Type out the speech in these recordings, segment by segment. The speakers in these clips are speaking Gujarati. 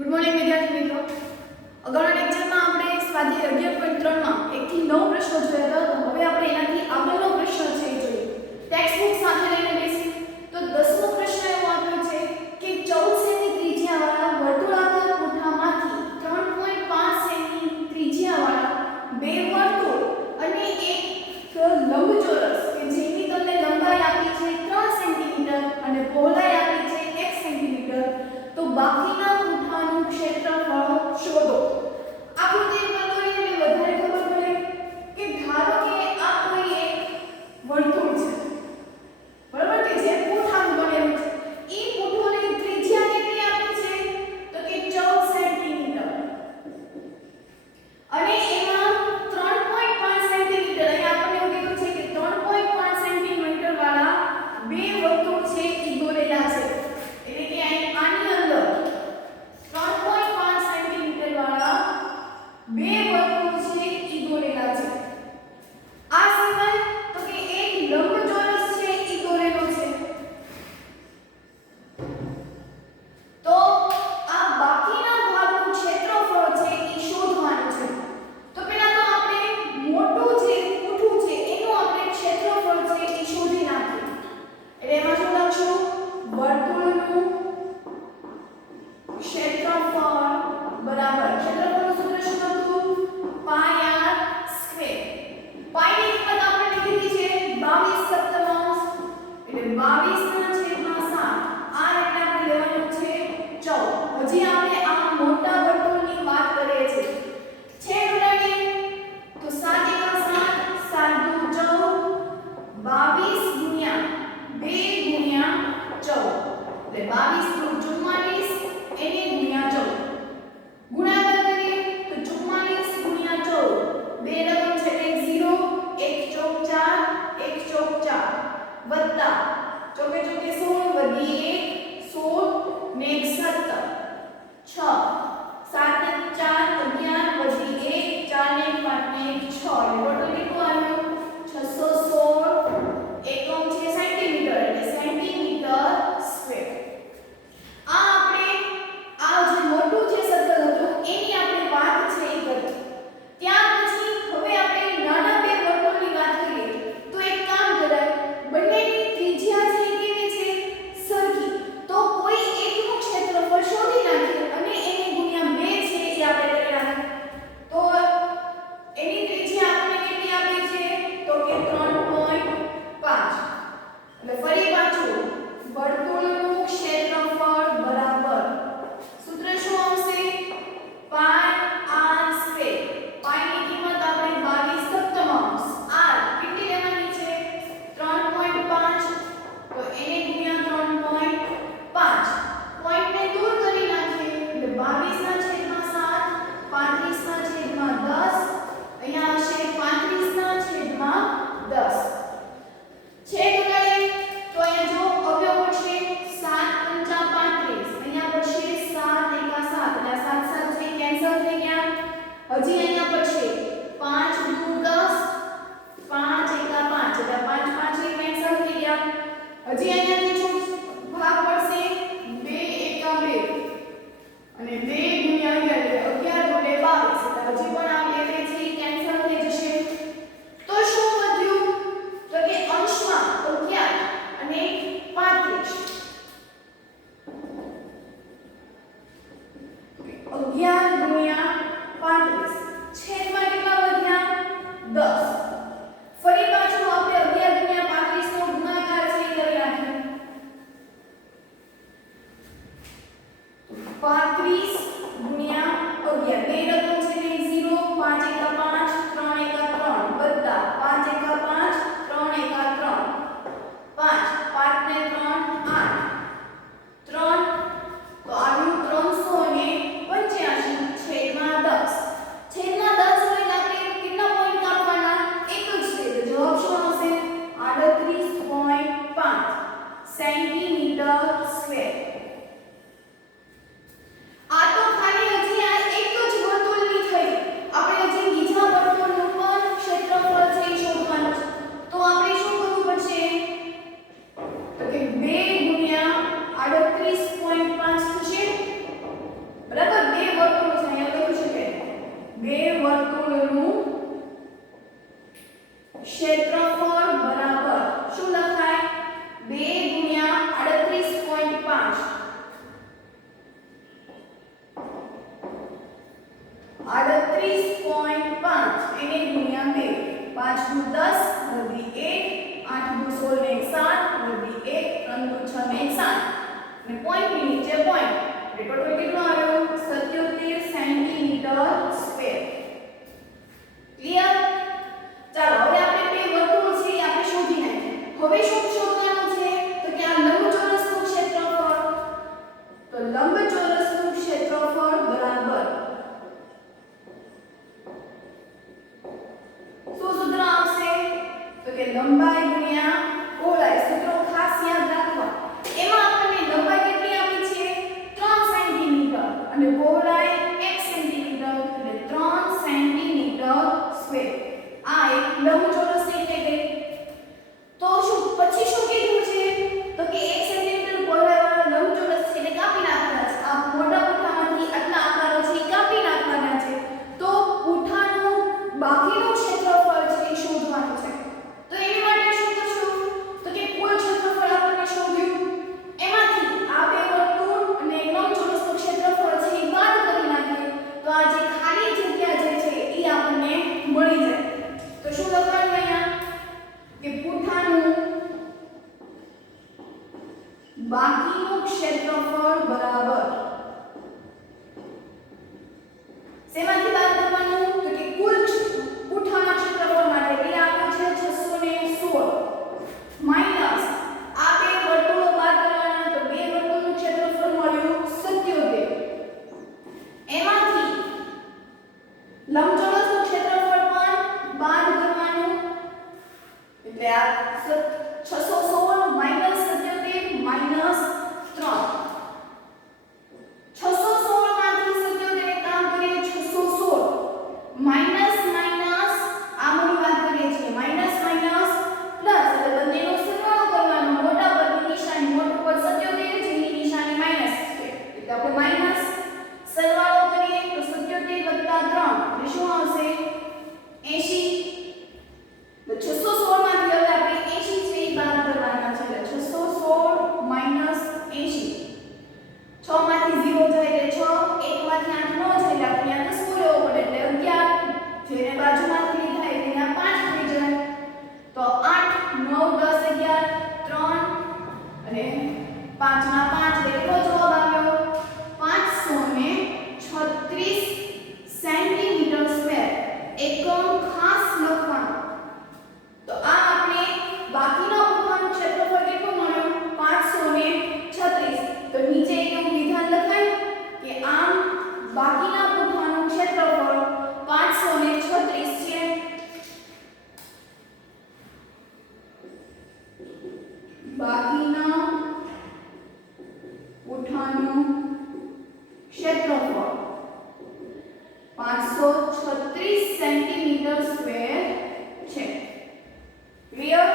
ગુડ મોર્નિંગ વિદ્યાર્થી મિત્રો. અગાઉના લેક્ચરમાં આપણે સ્વાધ્યાય 11.3 માં 1 થી 9 પ્રશ્નો જોયા હતા. તો હવે આપણે એનાથી આગળનો પ્રશ્ન છે એ જોઈએ. ટેક્સ્ટ બુક સાથે લઈને બેસી તો 10મો પ્રશ્ન એવો આપ્યો છે કે 14 સેમી ત્રિજ્યાવાળા વર્તુળાકાર કોઠામાંથી 3.5 સેમી ત્રિજ્યાવાળા બે વર્તુળ અને એક લંબચોરસ કે જેની તમને લંબાઈ આપી છે 3 સેન્ટીમીટર અને પહોળાઈ આપી છે 1 સેન્ટીમીટર, તો બાકીના કોઠાનું ક્ષેત્રફળ શોધો. આકૃતિ પર કરીને વધારે ખબર પડે કે ધારો કે આ કોઈ એક વર્તુળ છે, બરાબર, કે જે કોઠાનું બનેલું છે. એ કોઠાની ત્રિજ્યા કેટલી આપી છે તો કે 14 સેન્ટીમીટર અને એમાં 3.5 સેન્ટીમીટર, અહીંયા આપણને એવું કીધું છે કે 3.5 સેન્ટીમીટર વાળા બે વર્તુળ છે એ દોરેલા છે. એટલે કે આની અંદર 3.5 સેન્ટીમીટર વાળા બે વર્તુળ છે એ દોરેલા છે. આ સિવાય તો કે એક લંબચોરસ છે એ દોરેલો છે. તો આ બાકીના ભાગનું ક્ષેત્રફળ છે એ શોધવાનું છે. તો પહેલા તો આપણે મોટું જે કોઠું છે એનું આપણે ક્ષેત્રફળ છે એ શોધી નાખીએ. એટલે એમાં શું લખશું? વર્તુળનું ક્ષેત્રફળ બરાબર ક્ષેત્રફળનું સૂત્ર શું હતું? પાઈ આર સ્ક્વેર. પાઈ ની કિંમત આપણે લીધી છે 22 સપ્તમાંશ, એટલે 22/7. આર એટલે આપણે લેવાનું છે 14. હજી આપણે આ મોટા વર્તુળની વાત કરીએ છીએ. છેદ ઉડાડીએ તો 7 × 7 7 × 14 22 × 2 × 14 એટલે 22 × 44 એને ગુણ્યા 14. ગુણાકાર કરીએ તો 44 × 14 બે રકમ છે એટલે 0 1 ચોક 4 1 ચોક 4 વત્તા ચોકે ચોકે 16 વધી 1 16 ને 1 17 6 7 ને 4 11 વધી 1 4 ને 5 ને 1 6 એટલે ટોટલ કેટલું આવ્યું? 616. એકમ છે સેન્ટીમીટર એટલે સેન્ટીમીટર સ્ક્વેર. આ આપણે આ જે મોટું જે સર્કલ હતું એની આપણે વાત છે એ કરી. ત્યાર પછી હવે આપણે નાના બે વર્તુળની વાત કરીએ. તો એક કામ કરાય, બંનેની ત્રિજ્યા છે કેવી છે? સરખી. તો કોઈ એકનું ક્ષેત્રફળ શોધી નાખીએ અને એને ગુણ્યા 2 છે એ આપણે કરી નાખીએ. તો એની ત્રિજ્યા આપણને કેટલી આપી છે તો કે 3.5. એટલે ફરી પાછું વર્તુળનું ક્ષેત્રફળ બરાબર સૂત્ર શું આવશે? પાઈ આર સ્ક્વેર. પાઈ ની કિંમત આપણે 22 સપ્તમાંશ, આર કેટલી લેવાની છે? 3.5. તો એને ગુણ્યા 3.5. પોઈન્ટને દૂર કરી નાખીએ એટલે 22/7 35/10. અહીંયા હશે 35/10. છેદ ઉડાડીએ તો અહીંયા જો અવયવ પડશે 7 × 35. અહીંયા પડશે 7 × 7 એટલે 7 7 છે કેન્સલ થઈ ગયા. હજી અહીંયા પડશે 5 × 10 5 × 5 એટલે 5 5 છે કેન્સલ થઈ ગયા. હજી અહીંયાથી જો ભાગ પડશે 2 × 2 અને 2 × 11 એટલે 11 × 22 એટલે હજી પણ આ 2 છે કેન્સલ થઈ જશે. તો શું વધ્યું તો કે અંશમાં 11 અને 35. 11 × 35 છેદમાં કેટલા વધ્યા? 10. ફરી પાછું આપણે 11 × 35 નો ગુણાકાર છે એ કરી નાખીએ. 35 × 11 બે રકમ છે ને 0 5 × 5 3 × 3 વત્તા 5 × 5 3 × 3 5 5 ને 3 8 3 તો આવ્યું 385 છેદમાં 10. છેદમાં 10 હોય એટલે આપણે કેટલા પોઈન્ટ કાપવાના? એક જ છે. તો જવાબ શું આવશે? 38.5 સેન્ટીમીટર સ્ક્વેર. 38.5 એને ગુણ્યા 2 5 દુ 10 વધી 1 8 દુ 16 ને 7 વધી 1 3 દુ 6 ને 7 અને પોઈન્ટ ની નીચે પોઈન્ટ એટલે ટોટલ કેટલું આવ્યું 77 સેન્ટીમીટર સ્ક્વેર ક્લિયર ચાલો હવે આપણે બે વર્તુળ છે એ આપણે શોધી નાખીએ હવે શું શોધવાનું છે તો કે આ લંબચોરસનું ક્ષેત્રફળ તો લંબચોરસનું ક્ષેત્રફળ બરાબર શું સૂત્ર આવશે તો કે લંબાઈ ગુણ્યા પહોળાઈ સૂત્રો ખાસ યાદ રાખવા એમાં આપણને લંબાઈ કેટલી આપી છે 3 સેન્ટીમીટર અને પહોળાઈ 1 સેન્ટીમીટર એટલે 3 સેન્ટીમીટર સ્ક્વેર આ એક લંબચોરસની થઈ ગઈ તો શું પછી શું કીધું છે તો કે 1 સેન્ટીમીટર પહોળાઈવાળા લંબચોરસ છે એટલે કાપી નાખવાના છે આ મોટા પૂઠામાંથી આટલા આકારો છે એ કાપી નાખવાના છે તો પૂઠાનું બાકીનું ક્ષેત્રફળ છે એ શોધવાનું છે તો એની માટે શું કરશું તો કે કુલ ક્ષેત્રફળ આપણને શોધ્યું એમાંથી આ બે વર્તુળ અને લંબચોરસનું ક્ષેત્રફળ છે એ બાદ કરી નાખીએ તો આ જે ખાલી જગ્યા જે છે એ આપણને મળી જાય તો શું લખવાનું અહીંયા કે પૂઠાનું બાકીનું ક્ષેત્રફળ બરાબર શેમાંથી બાદ કરવાનું તો કે કુલ પૂઠાના ક્ષેત્રફળ માટે એ આપ્યું છે 616 માઈનસ આ બે વર્તુળો બાદ કરવાના તો બે વર્તુળનું ક્ષેત્રફળ મળ્યું 77 એમાંથી લંબચોરસનું ક્ષેત્રફળ પણ બાદ કરવાનું એટલે આ 616 માઈનસ 77 માઈનસ 3 616 માંથી 77 કામ કરીએ 616 માઈનસ માઈનસ આમની વાત કરીએ છીએ માઈનસ માઈનસ પ્લસ એટલે બંનેનો સરવાળો કરવાનો મોટા પદની નિશાની મોટું પદ 77 જેની નિશાની માઈનસ છે એટલે આપણે માઈનસ સરવાળો કરીએ તો 77 + 3 એટલે શું આવશે 80 તો 616 માંથી હવે આપણે 80 છે એ બાદ કરવાના છે એટલે 616 માઈનસ 80 6 માંથી 0 જાય એટલે 6 1 માંથી 8 નો જાય એટલે આપણે આ 10 લેવો પડે એટલે 11 જેને બાજુમાંથી લીધા એટલે અહીંયા 5 થઈ જાય તો 8 9 10 11 3 અને 5 ના 5 એટલે કેટલો જવાબ આવ્યો 536 સેન્ટીમીટર સ્ક્વેર એકમ ખાસ લખવાનું તો આ આપણે બાકીના પૂઠાનું ક્ષેત્રફળ કેટલું મળ્યું 536 તો નીચે એવું વિધાન લખાય કે આમ બાકીના પૂઠાનું ક્ષેત્રફળ 536 છે બાકીના પૂઠાનું ક્ષેત્રફળ 536 સેન્ટીમીટર સ્ક્વેર છે ક્લિયર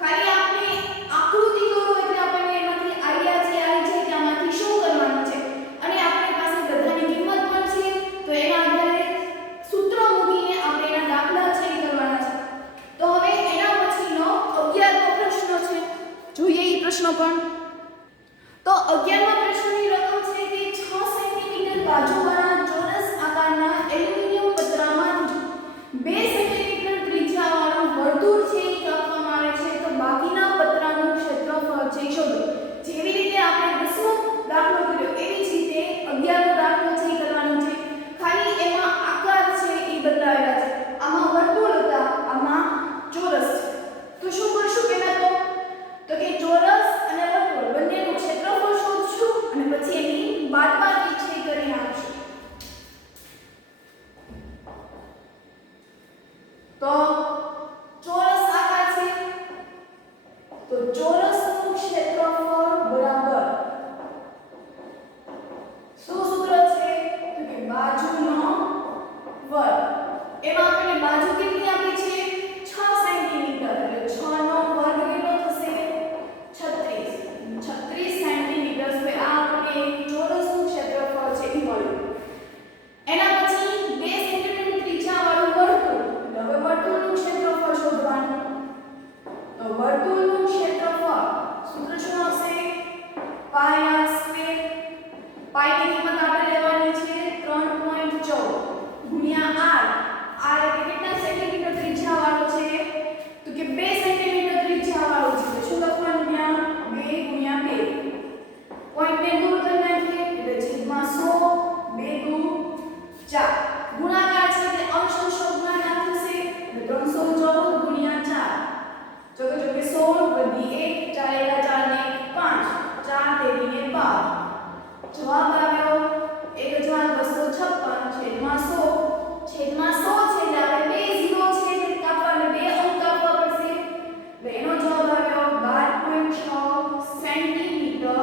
ખાલી આપણે આકૃતિ દોરો એટલે આપણને એમાંથી આઈડિયા છે આવી છે કે આમાંથી શું કરવાનું છે અને આપણી પાસે બધાની કિંમત પણ છે તો એના આધારે સૂત્ર મૂકીને આપણે એના દાખલા છે એ કરવાના છે તો હવે એના પછીનો 11મો પ્રશ્ન છે જોઈએ એ પ્રશ્ન પણ તો 11મા પ્રશ્નની રકમ છે કે 6 સેન્ટીમીટર બાજુવાળા ચોરસ આકારના એલ્યુમિનિયમ પતરામાંથી 2 સેન્ટીમીટર ત્રિજ્યાવાળું વર્તુળ છે એ કાપવામાં ગુણ્યા r એટલે કેટલા સેન્ટીમીટર ત્રિજ્યા વાળો છે તો કે 2 સેન્ટીમીટર ત્રિજ્યા વાળો છે તો શું લખવાનું ત્યાં 2 ગુણ્યા 2 પોઈન્ટ ને દૂર કરી નાખીએ એટલે છેદમાં 100 2 દુ 4 ગુણાકાર છે એટલે અંશ અંશ ગુણાકાર થશે એટલે 314 ગુણ્યા 4 જો કે 16 વધી 1 4 એકા 4 ને 5 4 તેરી ને 12 જવાબ આવ્યો 1256 છેદમાં 100 છેદમાં 100 છે એટલે આપણે બે ઝીરો છે એટલે કાપવાને બે અંક કાપવા પડશે એટલે એનો જવાબ આવ્યો 12.6 સેન્ટીમીટર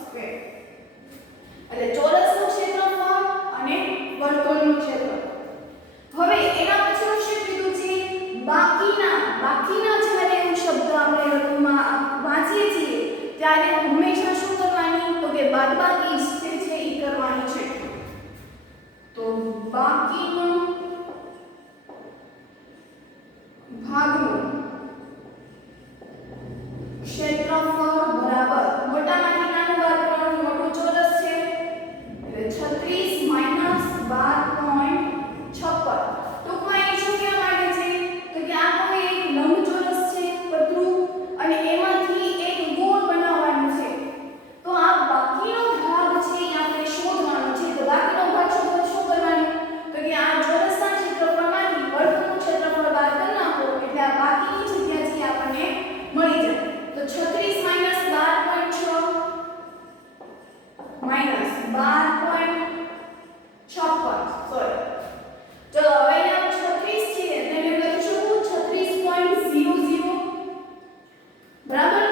સ્ક્વેર એટલે ચોરસનું ક્ષેત્રફળ અને વર્તુળનું ક્ષેત્રફળ હવે એના પછીનું શું કીધું છે બાકીના જ્યારે એવો શબ્દ આપણે વર્તુળમાં વાંચીએ છીએ ત્યારે હંમેશા શું કરવાની તો કે બાદબાકી જે છે એ કરવાની છે તો બાકીનો ભાગનું ક્ષેત્રફળ બરાબર મોટામાંથી નાનું બાદ કરવાનું મોટું ચોરસ છે એટલે 36 માઈનસ 12.56 ટૂંકમાં એ શું કહેવા માંગે છે તો કે આ કોઈ એક લંબચોરસ છે પતલું અને એમાંથી એક ગોળ બનાવવાનું છે તો આ બાકીનો ભાગ છે એ આપણે શોધવાનો છે તો બાકીનો ભાગ શું કરવાનું તો કે આ ચોરસના ક્ષેત્રફળમાંથી વર્તુળનું ક્ષેત્રફળ બાદ કરી નાખો એટલે આ બાકીની જગ્યા છે આપણને મળી જાય તો 36 માઈનસ 12.6 માઈનસ 12.56 સોરી ચલો હવે અહીંયા 36 છે એટલે મેં લખીશું 36.00 બરાબર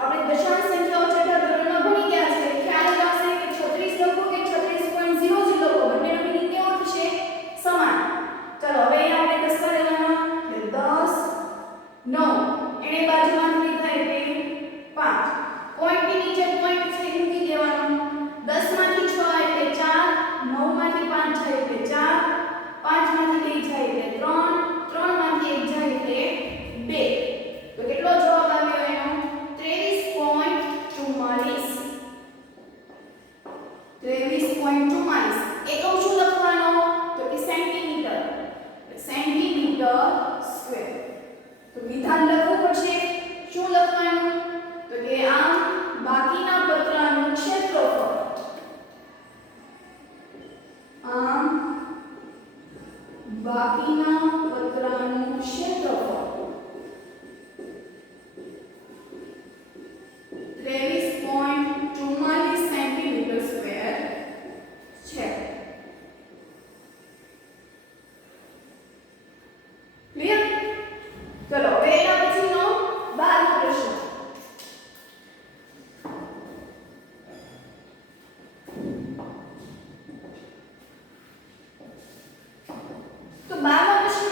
આપણે દશાંશ સંખ્યાઓ છઠ્ઠા ધોરણમાં ભણી ગયા છે ખ્યાલ આવશે કે 36 લખો કે 36.00 લખો બંનેનો મીનિંગ કેવો થશે સમાન ચલો હવે અહીંયા આપણે દસતા લેવાના એટલે 10 9 એને બાજુમાં લીધા એટલે 5 પોઈન્ટની નીચે પોઈન્ટ છે મૂકી દેવાનું 10 માંથી 6 એટલે 4 9 માંથી 5 જાય એટલે 4 5 માંથી 2 જાય એટલે 3 3 માંથી 1 જાય એટલે 2 તો કેટલો જવાબ આવ્યો એનો 23.44 એકમ શું લખવાનો તો કે સેન્ટીમીટર સ્ક્વેર તો વિધાન લખવું પડશે શું લખવાનું તો કે આમ બાકીના પતરાનું ક્ષેત્રફળ આમ બાકીના પતરાનું ક્ષેત્રફળ 23.44 સેન્ટીમીટર સ્ક્વેર છે ક્લિયર ચલો હવે એના પછીનો 12 પ્રશ્ન તો 12 પ્રશ્ન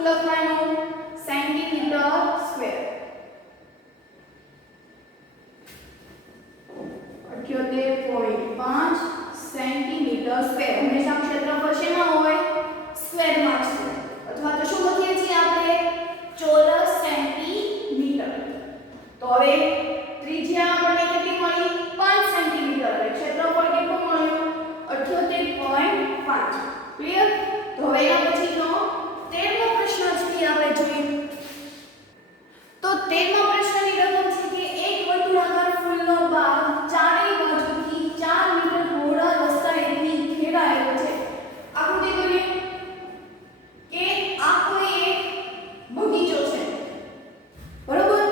શું લખવાનું સેન્ટીમીટર સ્ક્વેર 78.5 સેન્ટીમીટર સ્ક્વેર હંમેશા ક્ષેત્રફળ શેમાં હોય સ્ક્વેરમાં છે અથવા તો શું લખીએ છીએ આપણે ચોરસ સેન્ટીમીટર તો હવે ત્રિજ્યા આપણને કેટલી મળી 5 સેન્ટીમીટર એટલે ક્ષેત્રફળ કેટલું મળ્યું 78.5 ક્લિયર તો હવે એના પછીનો 13મો પ્રશ્ન છે આપણે જોઈએ તો 13મા પ્રશ્નની રકમ છે કે એક વર્તુળાકાર ફૂલનો બાગ ચારેય બાજુથી 4 મીટર પહોળા રસ્તાએથી ઘેરાયેલો છે આકૃતિ દોરીએ કે આ કોઈ એક બગીચો છે બરોબર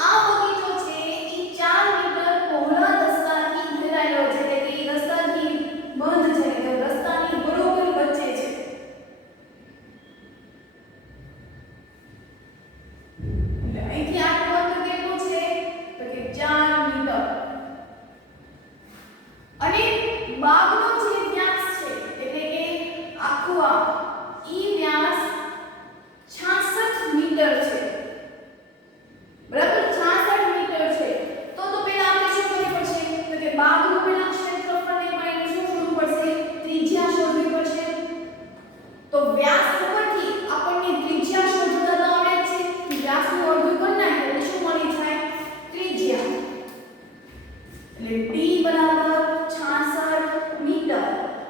આ બગીચો છે ઈ 4 મીટર પહોળા રસ્તાથી ઘેરાયેલો છે એટલે કે ઈ રસ્તાથી બંધ છે એટલે રસ્તાની બરોબર વચ્ચે છે એટલે અહીંથી આટલું અંતર કેટલું છે તો કે 4 મીટર અને બાગનો જે વ્યાસ છે એટલે કે આખું આ ઈ વ્યાસ 66 મીટર છે બરાબર 66 મીટર છે તો પહેલા આપણે શું કરવું પડશે તો કે બાગનું પહેલા ક્ષેત્રફળને આપણે શું શોધવું પડશે ત્રિજ્યા શોધવી પડશે તો વ્યાસ ઉપરથી આપણને ત્રિજ્યા શોધતા તો આવડે જ છે વ્યાસનું અડધું કરી નાખીએ એટલે શું મળી જાય ત્રિજ્યા એટલે d બરાબર 66 મીટર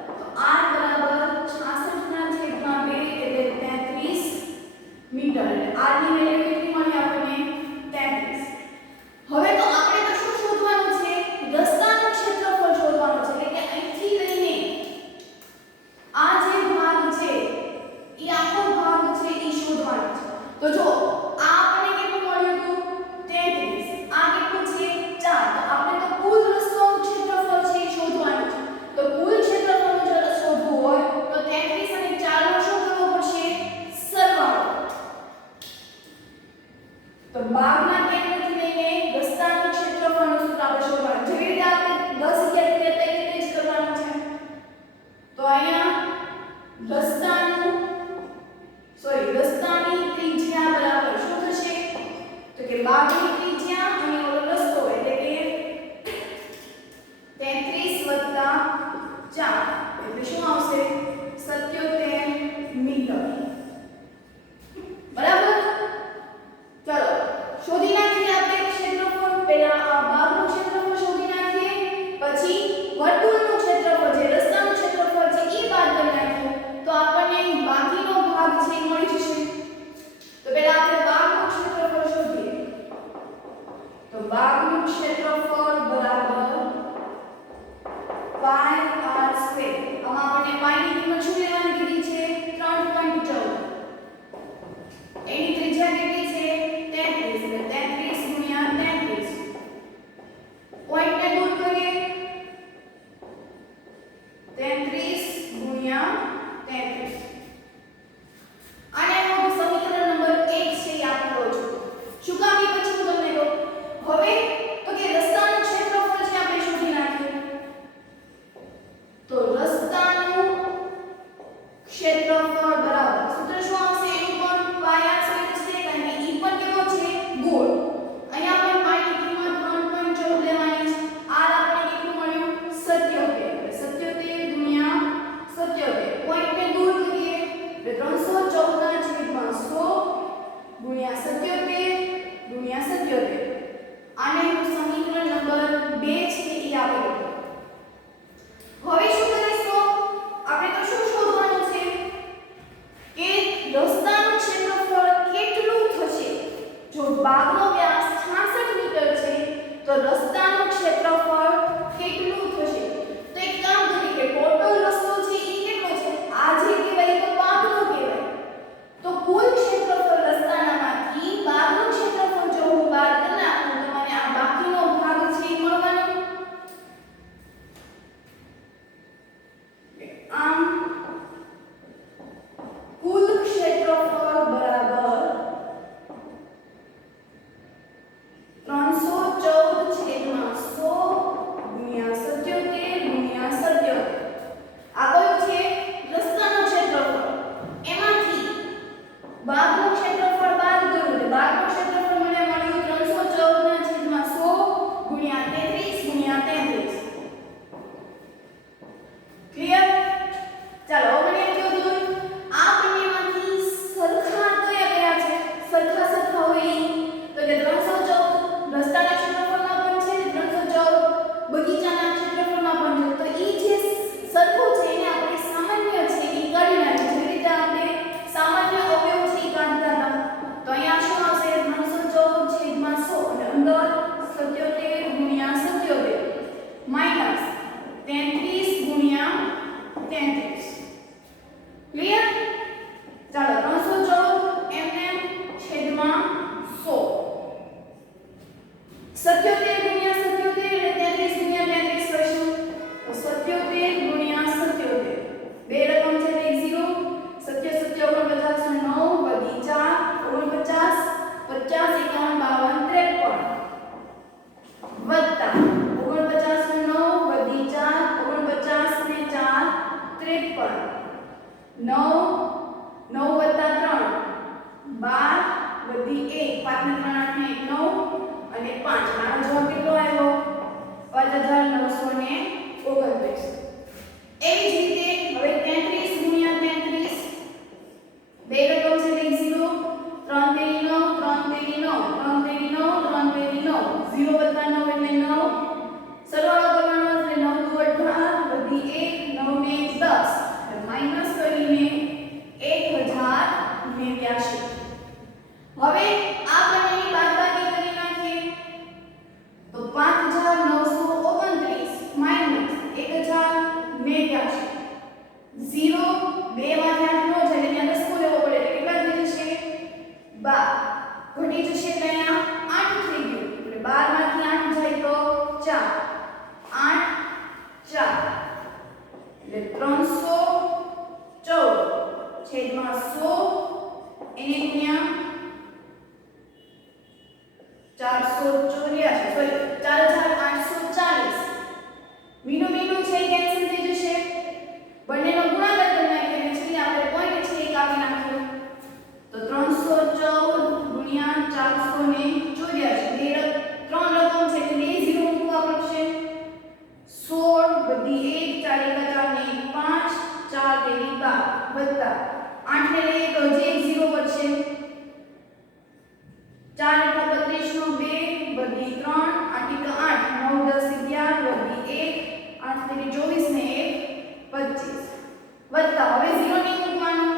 તો r બરાબર 66 ના છેદમાં 2 એટલે 33 મીટર એટલે r ની વેલ્યુ કેટલી મળી આપણને 33 હવે તો આપણે તો શું શોધવાનું છે રસ્તાનું ક્ષેત્રફળ શોધવાનું છે એટલે કે અહીંથી લઈને આ જે ભાગ છે ઈ આખો ભાગ છે ઈ શોધવાનો છે તો જો આ આપણને કેટલું મળ્યું હતું 33 આ કેટલું છે 4 તો આપણે તો કુલ રસ્તાનું ક્ષેત્રફળ છે ઈ શોધવાનું છે તો કુલ ક્ષેત્રફળનું જો શોધવું હોય તો 33 અને 4 નો શું કરવો પડશે સરવાળો તો બાગના કેન્દ્રથી લઈને રસ્તાનું ક્ષેત્રફળનું સૂત્ર આપણે શોધવાનું જેવી રીતે આપણે 10 11 તરીકે જ કરવાનું છે તો અહીંયા રસ્તાની ત્રિજ્યા બરાબર શું થશે તો કે બાગની ત્રિજ્યા અને ઓલો રસ્તો એટલે કે 33 4 એટલે શું આવશે 77 મીટર બરાબર ચલો શોધી 33. ક્લિયર? ચાલો હવે મને કહો તો આ બંનેમાંથી સરખા કયા છે? સરખા સરખા હોય તો કે 314 રસ્તાના ક્ષેત્રફળમાં પણ છે ને 314 બગીચાના ક્ષેત્રફળમાં પણ છે. તો ઈ જે સરખું છે એને આપણે સામાન્ય છે ઈ કાઢી નાખીએ. જે રીતે આપણે સામાન્ય અવયવ છે ઈ કાઢતા હતા. તો અહીંયા શું આવશે? 314 છેદમાં 100 અને અંદર 77 ગુણ્યા 77 માઈનસ 33 ગુણ્યા 33. ક્લિયર? ચાલો 314 એમ છેદમાં 100 77 ગુણ્યા 77 એટલે 33 ગુણ્યા 33 કરશું. તો 77 ગુણ્યા 77 બે રકમ છે એટલે 0 77 49 9 વધી 4 49 50 51 52 53 વત્તા 49 9 વધી 4 49 ને 4 53 9 9 વત્તા 3 12 વધી 1 5 ને 3 8 ને 1 9 અને 5 મારો જવાબ કેટલો આવ્યો? 5929. એવી જ રીતે હવે 33 ગુણ્યા 33 બે રકમ છે એટલે 0 3 તેરી 9 3 તેરી 9 3 તેરી 9 3 તેરી 9 0 વત્તા 9 એટલે 9 સરવાળો કરવાનો એટલે 9 દુ 18 વધી 1 9 ને 1 10 એટલે માઈનસ કરીને 1089. હવે આ બંનેની બાદબાકી કરી નાખીએ તો 5929 માઈનસ 1089 0 બે માંથી 8 નો જાય એટલે અહીંયા દસકો લેવો પડે એટલે કેટલા થઈ જશે? 12 ઘટી જશે એટલે અહીંયા 8 થઈ ગયું એટલે 12 માંથી 8 જાય તો 4 8 4 એટલે 314 છેદમાં 100 એને ગુણ્યા 484 સોરી 4840 મીનું મીનું છે કેન્સલ થઈ જશે. બંનેનો ગુણાકાર કરી નાખીએ અને છેલ્લે આપણે પોઈન્ટ છે એ કાપી નાખીએ તો 314 ગુણ્યા 484 બે ત્રણ રકમ છે એટલે બે 0 મૂકવા પડશે. 16 વધી 1 4 4 ને 5 4 તેરી 12 વત્તા 8 ને લઈએ તો જે 0 બચશે 4 32 નો 2 વધી 3 8 8 9 10 11 વધી 1 8 તેરી 24 ને 1 25 વત્તા હવે 0 નહીં મૂકવાનું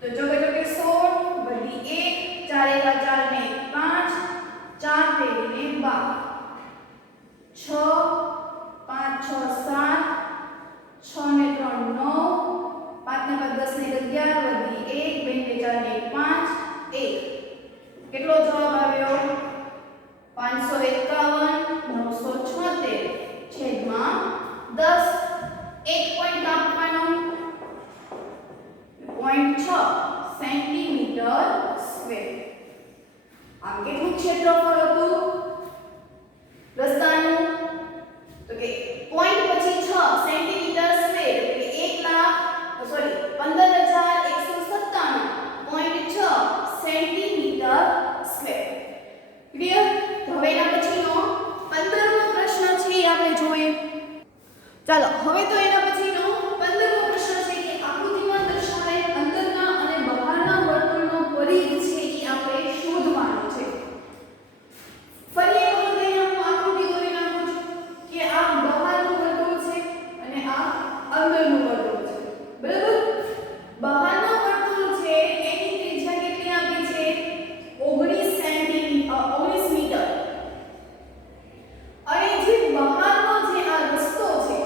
તો ચોકે ચોકે 16 વધી 1 4 4 ને 5 4 તેરી ને 12 6 5 6 7 6 ને 3 9 5 ને 10 ને 11 વધી 1 2 ને 4 ને 5 1 કેટલો જવાબ આવ્યો? 551 976 છેદમાં 10. એક પોઈન્ટ આપવાનો 0.6 સેન્ટીમીટર સ્ક્વેર. આમ કેટલું ક્ષેત્રફળ હતું રસ્તાનું? તો કે પોઈન્ટ પછી 6 સેન્ટીમીટર સ્ક્વેર એટલે 1,15,197.6 સેન્ટીમીટર સ્ક્વેર. ક્લિયર? તો હવે એના પછીનો 15મો પ્રશ્ન છે એ આપણે જોઈએ. ચાલો હવે તો એના પછીનો 15મો પ્રશ્ન છે કે આકૃતિમાં દર્શાવેલ અંદરના અને બહારના વર્તુળનો પરિઘ છે એ આપણે શોધવાનો છે. ફરી એક વખત અહીંયા હું આકૃતિ દોરી નાખું છું કે આ બહારનું વર્તુળ છે અને આ અંદરનું વર્તુળ છે. બરાબર? બહારનું વર્તુળ છે એની ત્રિજ્યા કેટલી આપી છે? 19 મીટર. અને જે બહારનો જે આ રસ્તો છે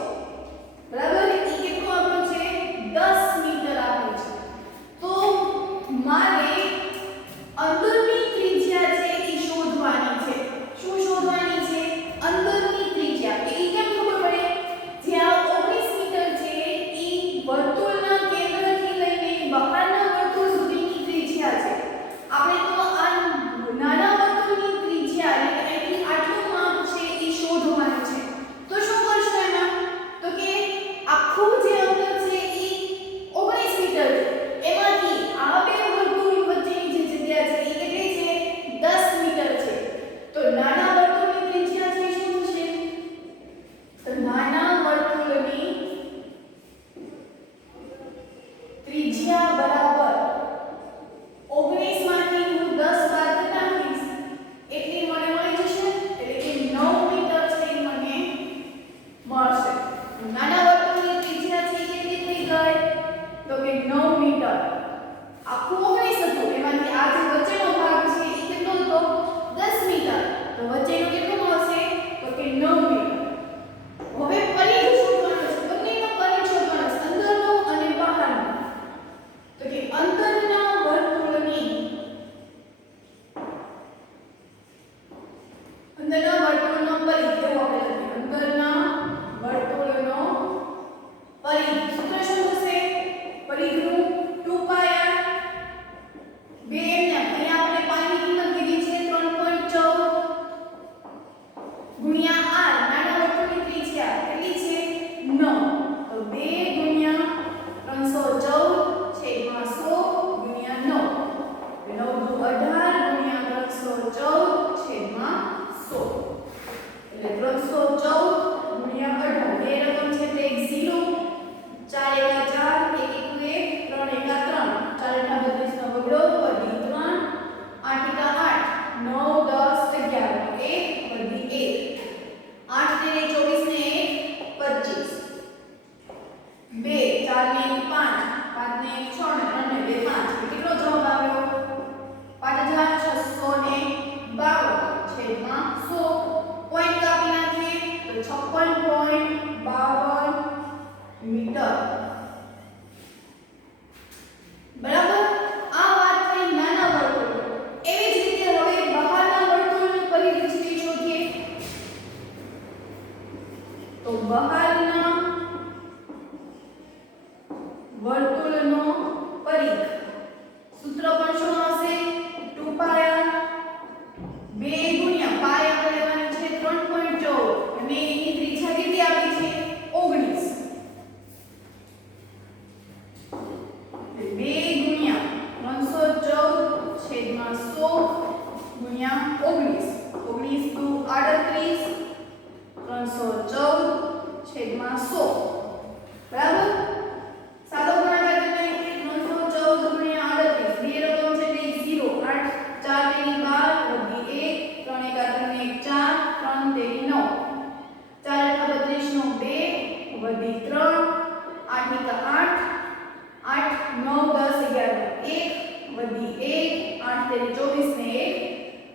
1 8 તેરી 24 ને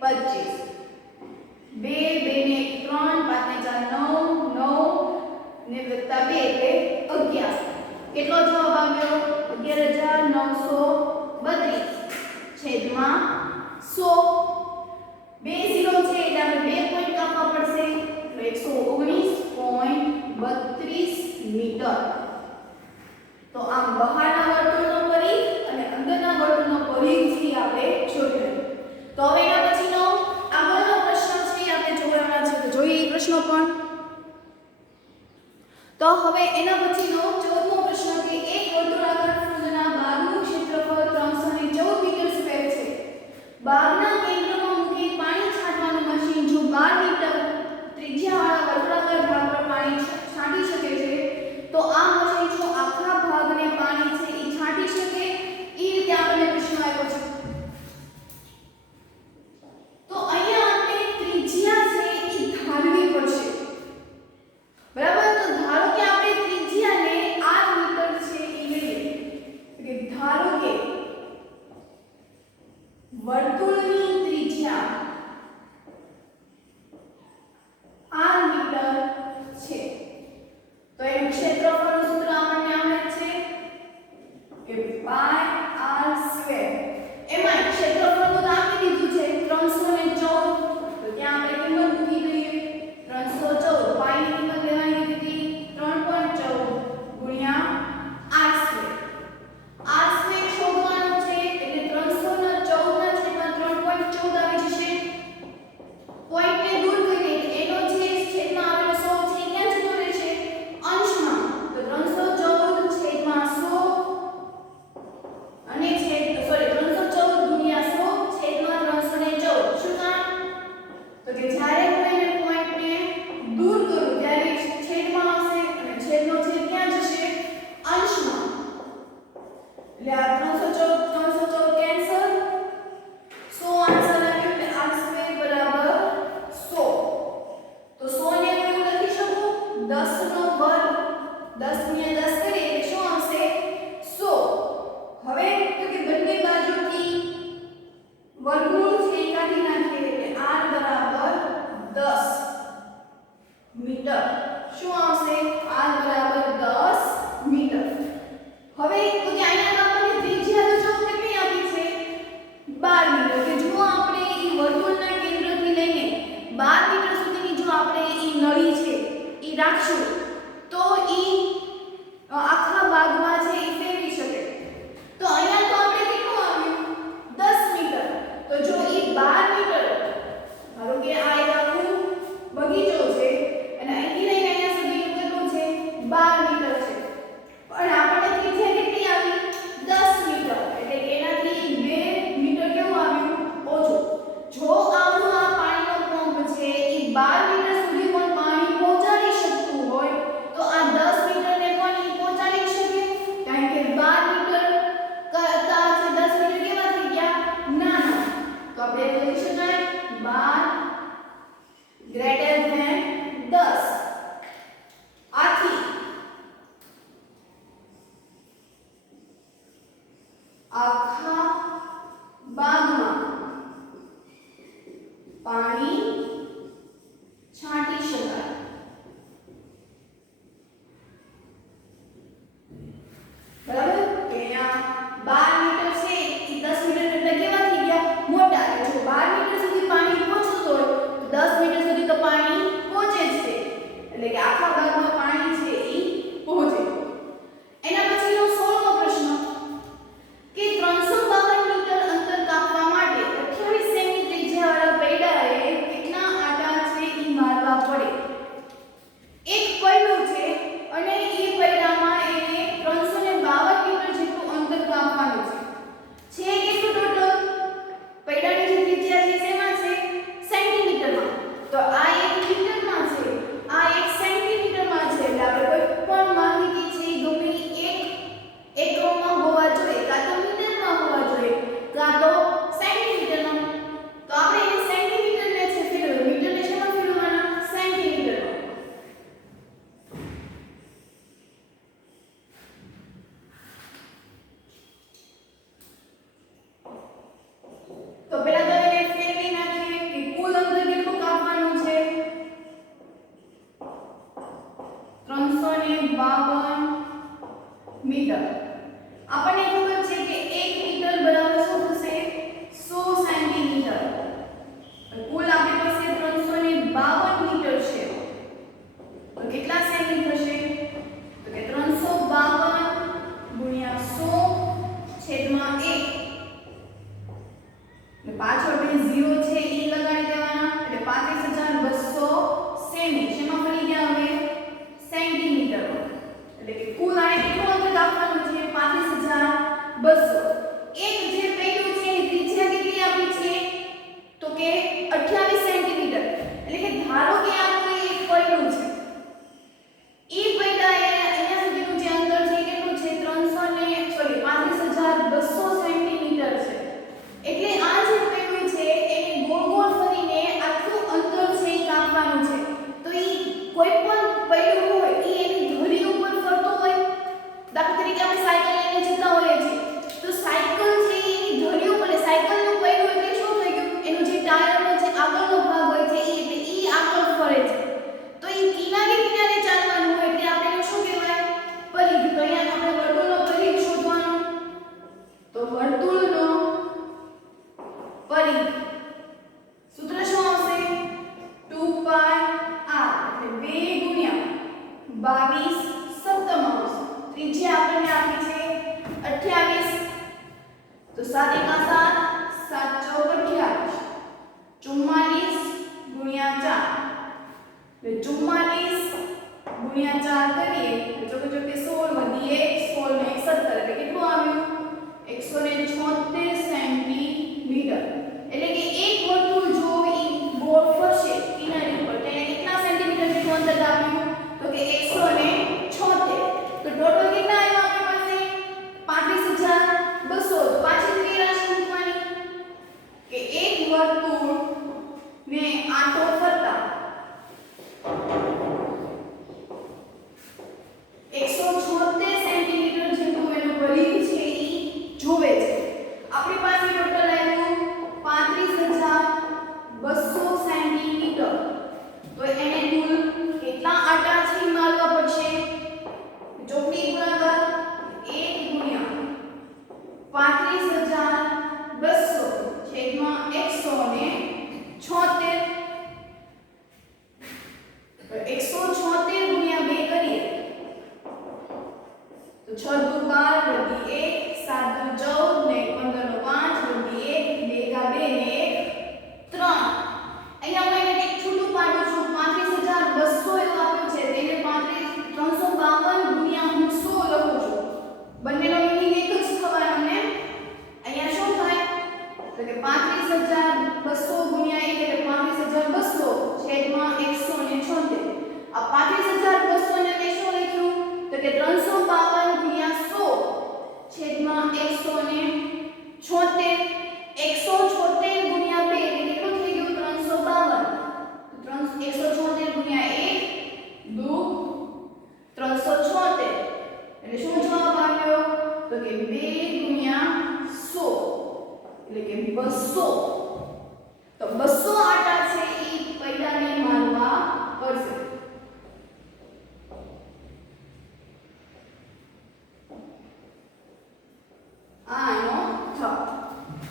1 25 2 2 ને 1 3 5 ને 4 9 9 ને વત્તા 2 એટલે 11 કેટલો જવાબ આવ્યો 11932 છેદમાં 100 બે ઝીરો છે એટલે આપણે 2 પોઈન્ટ કાપવા પડશે એટલે 119.32 મીટર તો આમ બહારના વર્તુળનો પરિઘ અને અંદરના વર્તુળનો પરિઘથી આપણે જોયું તો હવે એના પછીનો આગળનો પ્રશ્ન છે આપણે જોવાના છે તો જોઈએ એ પ્રશ્ન પણ તો હવે એના પછીનો 14મો પ્રશ્ન કે એક વર્તુળાકાર ફૂલના બાગનું ક્ષેત્રફળ 314 મીટર સ્ક્વેર છે બાગના કેન્દ્રમાં મૂકી પાણી છાંટવાનું મશીન જો 12 મીટર ત્રિજ્યાવાળા વર્તુળાકાર ભાગ પર પાણી છાંટી શકે છે તો આ મશીન જો આખા ભાગને પાણી છે એ છાંટી શકે એ રીતે આપણને પ્રશ્ન આવ્યો છે તો અહીંયા આપણે ત્રિજ્યા છે એ ધારવી પડશે બરાબર તો ધારો કે આપણે ત્રિજ્યાને 8 મીટર છે એ લઈએ કે ધારો કે વર્તુળની ત્રિજ્યા 8 મીટર છે તો એનું ક્ષેત્રફળનું સૂત્ર આપણને આવડે છે કે પાઈ r સ્ક્વેર એમાં ક્ષેત્રફળનું આપી દીધું છે 314 તો ત્યાં આપણે કિંમત મૂકી દઈએ 314 પાઈ ની કિંમત લેવાની હતી 3.14 ગુણ્યા r સ્ક્વેર શોધવાનો છે એટલે 314 ના છેદમાં 3.14 તો પહેલા તો એને ફેરવી નાખીએ કે કુલ અંતર કેટલું કાપવાનું છે 352 મીટર. આપણને ખબર છે કે 1 મીટર બરાબર શું થશે 100 સેન્ટીમીટર. કુલ આપણી પાસે 352 મીટર છે તો કેટલા સેમી થશે તો કે 352 ગુણ્યા 100 છેદમાં 1 ને પાછળ બે 0 છે એ લગાડી દેવાના એટલે 35200 સેમી. શેમાં ફરી ગયા હવે સેન્ટીમીટર. એટલે કે કુલ આને કેટલું અંતર કાપવાનું છે 35200. એક જે પેલું છે એની ત્રિજ્યા કેટલી આપી છે તો કે 28 સેન્ટીમીટર. એટલે કે ધારો કે આપણું એક પૈડું છે ઈ પૈડા અહીંયા સુધીનું જે અંતર છે કેટલું છે 35200 સેન્ટીમીટર છે. એટલે આ જે પૈડું છે એને ગોળ ગોળ ફરીને આટલું અંતર છે એ કાપવાનું છે. તો ઈ કોઈ પણ પૈડું હોય ઈ એની ધરી ઉપર ફરતો હોય. દાખલા તરીકે આપણે સાયકલ લઈને જતા હોઈએ છીએ તો સાયકલ છે એની ધરી ઉપર સાયકલનું પૈડું એટલે શું થઈ ગયું એનું જે ટાયરનો જે આગળનો ભાગ હોય છે એટલે ઈ આગળ ફરે છે. તો ઈ કિનારે કિનારે ચાલવાનું હોય એટલે આપણે એને શું કહેવાય પરિઘ. તો અહીંયા આપણે વર્તુળનો પરિઘ શોધવાનો તો વર્તુળનો પરિઘ સૂત્ર શું આવશે 2 પાઈ r એટલે 2 ગુણ્યા 22 સપ્તમાંશ. ત્રિજ્યા આપણને આપી છે 28 તો 7 × 7 7 × 28 44 ગુણ્યા 4 એટલે 44 ગુણ્યા 4 કરીએ તો ચોકે ચોકે 16 વધી 1 16 ને 1 17 એટલે કેટલું આવ્યું 176 સેન્ટીમીટર. એટલે કે એક વર્તુળ જો ઈ ગોળ ફરશે કિનારી ઉપર તો એને કેટલા સેન્ટીમીટર જેટલું અંતર આપ્યું તો કે 176. તો ટોટલ કેટલા આવ્યા આપણી પાસે 35200. તો પાછી ત્રી રાશિ મૂકવાની કે એક વર્તુળ ને આંટો ફરતા 176 સેન્ટીમીટર જેટલું એનું પરિઘ છે ઈ જોવે છે. આપણી પાસે ટોટલ આવ્યું 35200 સેન્ટીમીટર. તો એને કુલ કેટલા આંટા છે મારવા પડશે ચોકડી ગુણાકાર 1 ગુણ્યા 35200 છેદમાં 176. 176 ગુણ્યા 2 કરીએ તો 6 દુ 12 વધી 1 7 દુ 14 ને 15 નો 5 વધી 1 2 કા 2 ને 1 3. અહીંયા હું એને એક છૂટું પાડું છું 35200 એવું આપ્યું છે તેને 352 ગુણ્યા હું 100 લખું છું. બંનેનો મીનિંગ એક જ થવાનો ને અહીંયા શું થાય તો કે 35200 ગુણ્યા 1 એટલે 35200 છેદમાં 176. આ 35200 ને મેં શું લખ્યું તો કે 352 ગુણ્યા 100 છેદમાં 176. 176 ગુણ્યા 2 એટલે કેટલું થઈ ગયું 352. 176 ગુણ્યા 1 2 376 એટલે શું જવાબ આવ્યો તો કે 2 ગુણ્યા 100 એટલે કે 200. તો 200 આટા છે ઈ પૈડાને મારવા પડશે. આનો થ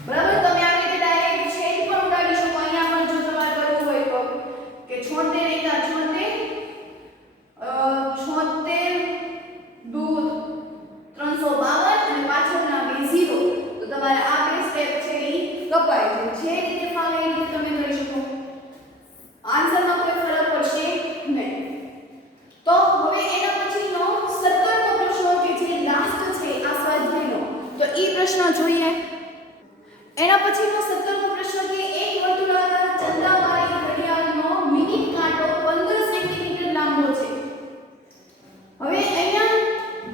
બરાબર. તમે આ રીતે ડાયરેક્ટ છેદ પણ ઉડાડી શકો. અહીંયા પણ જો તમારે કરવું હોય તો કે 76 એકા 76 દૂધ 352 અને પાછળના બે 0. તો તમારે આ બે સ્ટેપ છે ઈ કપાય છે. જે રીતે ફાવે એ રીતે તમે કરી શકો. આન્સરમાં કોઈ ફરક પડશે નહીં. તો હવે એના પછીનો 17મો પ્રશ્ન કે જે લાસ્ટ છે આ સ્વાધ્યાયનો તો ઈ પ્રશ્ન જોઈએ. એના પછીનો 17મો પ્રશ્ન કે એક વર્તુળાકાર ચંદ્રાવાળી ઘડિયાળનો મિનિટ કાંટો 15 સેન્ટીમીટર લાંબો છે. હવે અહીંયા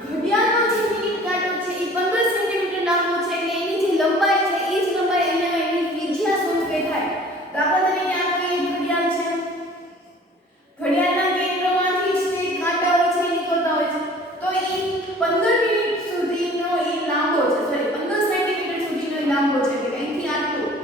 ઘડિયાળનો જે મિનિટ કાંટો છે એ 15 સેન્ટીમીટર લાંબો છે એટલે એની જે લંબાઈ છે એ જ લંબાઈ અહીંયા એની ત્રિજ્યા સ્વરૂપે થાય. દાખલા તરીકે આ કોઈ ઘડિયાળ છે. ઘડિયાળના કેન્દ્રમાંથી જ તે કાંટાઓ છે એ નીકળતા હોય છે. તો એ 15 મિનિટ સુધીનો એ લાંબો છે. સોરી 15 સેન્ટીમીટર સુધીનો લાંબો છે કે અહીંથી આટલું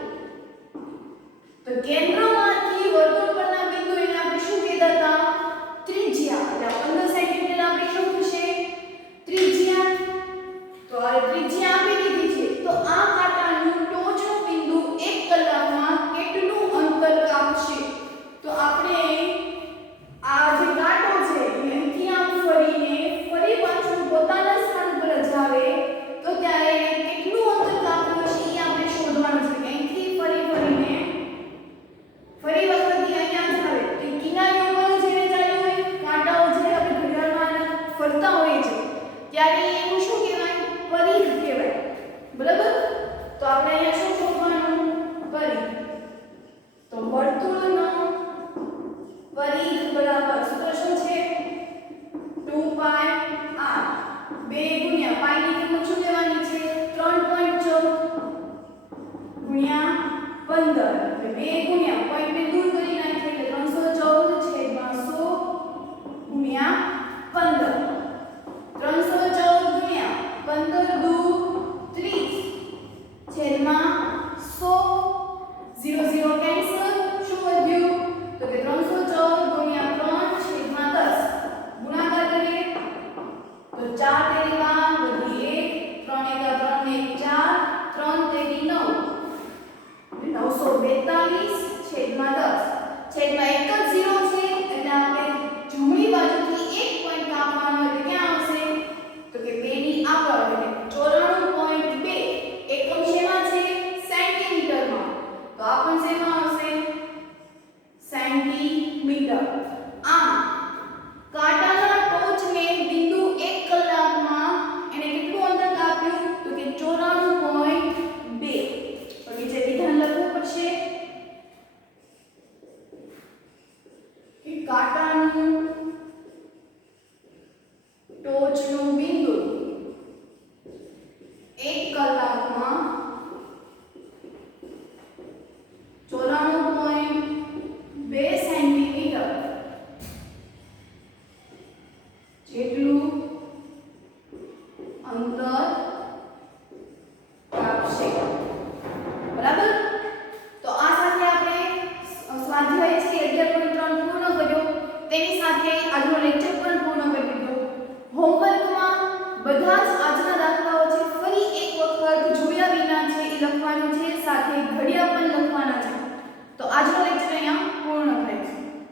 15 એટલે 2 ગુણ્યા પોઈન્ટ ને દૂર કરી નાખીએ એટલે 314 છેદમાં 100 ગુણ્યા 15 314 ગુણ્યા 15 દુ 30 છેદમાં 100 0 0 કેન્સલ શું વધ્યું તો કે 314 ગુણ્યા 3 છેદમાં 10 ગુણાકાર કરીએ તો 4 તેરી 12 વધી 1 3 એકા 3 ને 4 3 તેરી 9 942 છેદમાં 10 છેદમાં એક જ 0 છે એટલે આપણે જમણી બાજુથી એક પોઈન્ટ કાપવાનો એટલે ક્યાં આવશે તો કે 2 ની આગળ એટલે 94.2 એકમ શેમાં છે સેન્ટીમીટરમાં તો આ પણ શેમાં આવશે સેન્ટીમીટર આમ કાંટાના ટોચને બિંદુ 1 કલાકમાં એને કેટલું અંતર કાપ્યું તો કે 94.2 તો નીચે વિધાન લખવું પડશે કે કાંટાનું ટોચનું બિંદુ 1 કલાકમાં